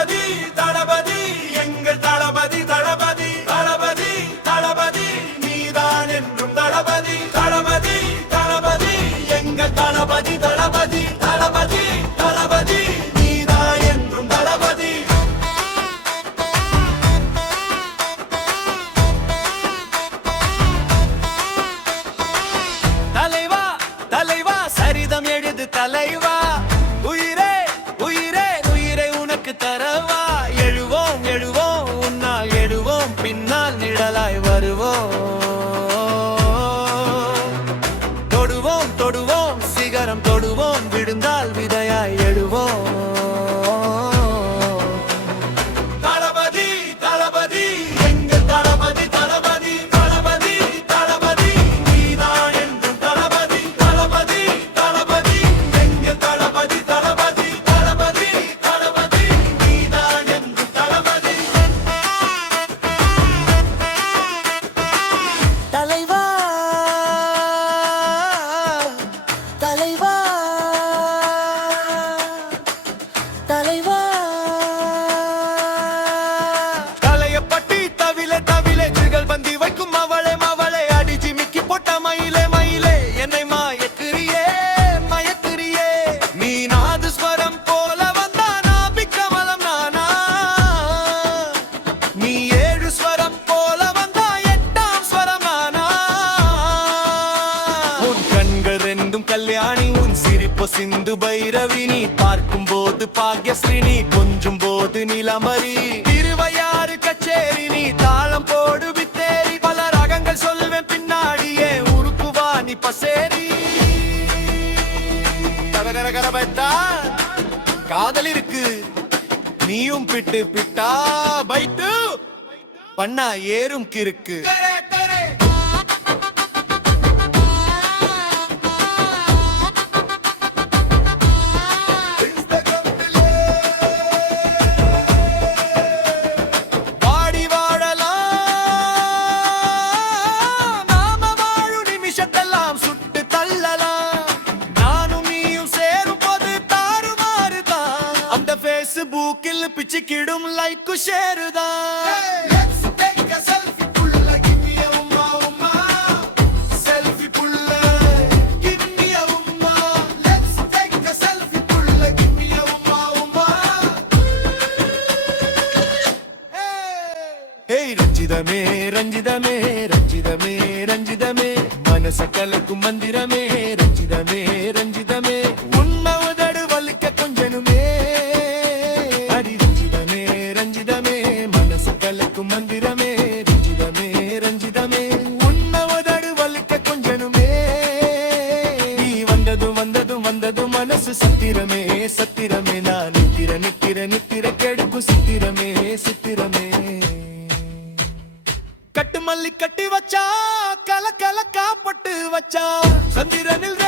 தளபதி தளபதி எங்கள் தளபதி தளபதி தளபதி தளபதி நீதான் என்றும் தளபதி தளபதி தளபதி எங்கள் தளபதி தளபதி தளபதி தளபதி நீதான் என்றும் தளபதி. தலைவா தலைவா சரிதம் எழுது தலைவா, உயிரே உயிரே உயிரை உனக்கு தரவா. எழுவோம் எழுவோம் உன்னால் எழுவோம், பின்னால் நிழலாய் வருவோம். தொடுவோம் தொடுவோம் சிகரம் தொடுவோம், விழுந்தால் விதையாய் எழுவோம். தளபதி தளபதி எங்கள் தளபதி தளபதி தளபதி தளபதி நீதான் என்றும் தளபதி தளபதி தளபதி எங்கள் தளபதி தளபதி தளபதி தளபதி நீதான் என்றும் தளபதி. தலைவா தலைவா தலைவா தலையப்பட்டி தவிலே தவிலே சிறுகள் பந்தி வைக்கும் மவளே மவளே, அடி ஜிமிக்கி போட்ட மயிலே மயிலே என்னை மயக்கிறியே மயக்கிறியே. நீ நாதஸ்வரம் போல வந்தா நாபிக்கமலம் நானா, நீ ஏழு ஸ்வரம் போல வந்தா எட்டாம் ஸ்வரம் நானா. உன் கண்கள் ரெண்டும் கல்யாணி, உன் சிரிப்பு சிந்து பைரவி, நீ பார்க்கும் போது பாக்யஸ்ரீ, நீ கொஞ்சும் போது நிலமரி. திருவையாறு கச்சேரி நீ தாளம் போடு வித்தேரி, பல ரகங்கள் சொல்வேன் பின்னாடியே உருக்குவா நீ பசேரி. கரகரகரபத்தா காதல் இருக்கு நீயும் பிட்டு பிட்டா பைட்டு பண்ணா ஏறும் கிறுக்கு. வாடி வாழலாம் நாம வாழும் நிமிஷத்தெல்லாம் சுட்டு தள்ளலாம், நானும் நீயும் சேரும் போது தாறுமாறுதான். அந்த ஃபேஸ்புக்கில் பிச்சுக்கிடும் லைக் ஷேருதான். ஏய் ரஞ்சிதமே ரஞ்சிதமே ரஞ்சிதமே ரஞ்சிதமே மனச கலக்கும் மந்திரமே, ரஞ்சிதமே ரஞ்சிதமே உன்னை உதடு வலிக்க கொஞ்சனுமே. அடி ரஞ்சிதமே ரஞ்சிதமே மனச கலக்கும் மந்திரமே, ரஞ்சிதமே ரஞ்சிதமே உன்னை உதடு வலிக்க கொஞ்சனுமே. நீ வந்ததும் வந்ததும் வந்ததும் மனசு சத்திரமே சத்திரமே, நான் நித்திர நித்திர நித்திர கெடுக்கும் சித்திரமே சித்திரமே. கட்டு மல்லி கட்டி வச்சா கல கல காப்பட்டு வச்சா, சந்திரனில்